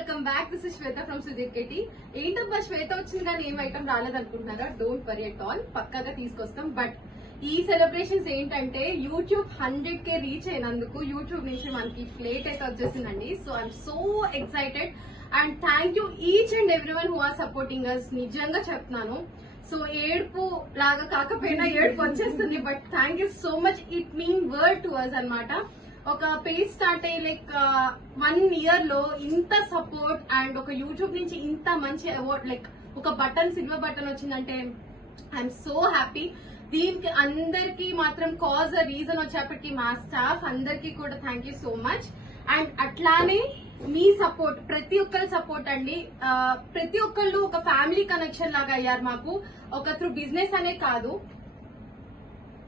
Welcome back. This is Shweta from Sudheer KT. ఏంటబ్బా శ్వేత వచ్చింది కానీ ఏం ఐటమ్ రాలేదనుకుంటున్నారా? డోంట్ వరీ అట్ ఆల్, పక్కాగా తీసుకొస్తాం. బట్ ఈ సెలబ్రేషన్స్ ఏంటంటే యూట్యూబ్ 100K రీచ్ అయినందుకు యూట్యూబ్ నుంచి మనకి ప్లేట్ అయితే వచ్చేసిందండి. So I'm so excited and thank you each and everyone who are supporting us. నిజంగా చెప్తున్నాను, సో ఏడుపు లాగా కాకపోయినా ఏడుపు వచ్చేస్తుంది. But thank you so much. It mean word to us అన్నమాట. ఒక పేజ్ స్టార్ట్ అయ్యి లైక్ 1 year లో ఇంత సపోర్ట్ అండ్ ఒక యూట్యూబ్ నుంచి ఇంత మంచి అవార్డ్, లైక్ ఒక బటన్, సిల్వర్ బటన్ వచ్చిందంటే ఐఎమ్ సో హ్యాపీ. దీనికి అందరికి మాత్రం కాజ్ రీజన్ వచ్చేప్పటికి మా స్టాఫ్ అందరికి కూడా thank you so much. And అట్లానే మీ సపోర్ట్, ప్రతి ఒక్కరి సపోర్ట్ అండి. ప్రతి ఒక్కళ్ళు ఒక ఫ్యామిలీ కనెక్షన్ లాగా అయ్యారు మాకు. ఒక త్రూ బిజినెస్ అనే కాదు,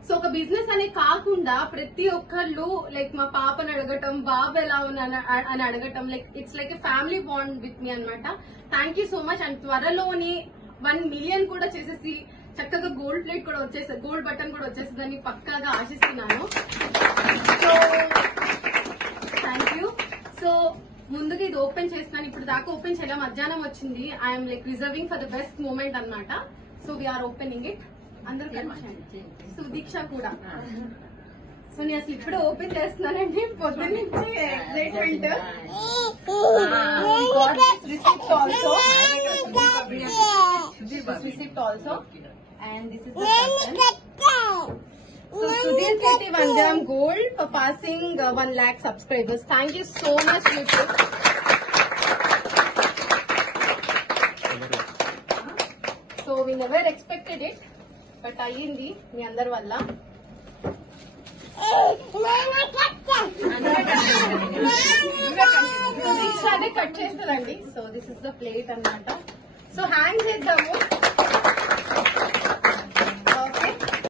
సో ఒక బిజినెస్ అనే కాకుండా ప్రతి ఒక్కళ్ళు లైక్ మా పాపని అడగటం, బాబు ఎలా ఉన్నా అని అడగటం, like it's like a family bond with me అనమాట. Thank you so much. And త్వరలోని 1 million కూడా చేసేసి చక్కగా గోల్డ్ ప్లేట్ కూడా వచ్చేసి, గోల్డ్ బటన్ కూడా వచ్చేసిందని పక్కాగా ఆశిస్తున్నాను. So thank you. సో ముందుగా ఇది ఓపెన్ చేస్తున్నాను. ఇప్పుడు దాకా ఓపెన్ చేయడం మధ్యాహ్నం వచ్చింది. I'm like reserving for the best moment అనమాట. So we're opening it. అందరూ కలిసి, సో దీక్ష కూడా. సో నేను అసలు ఇప్పుడు ఓపెన్ చేస్తున్నానండి, పొద్దున్న నుంచి excitement. Receipt also and this is the person. So Sudhir Keti 1 gram gold for passing 1 lakh subscribers. Thank you so much, YouTube. So we never expected it, but అయ్యింది మీ అందరి వల్ల. అదే కట్ చేస్తుందండి. So this is the plate అన్నమాట. So hang చేద్దాము.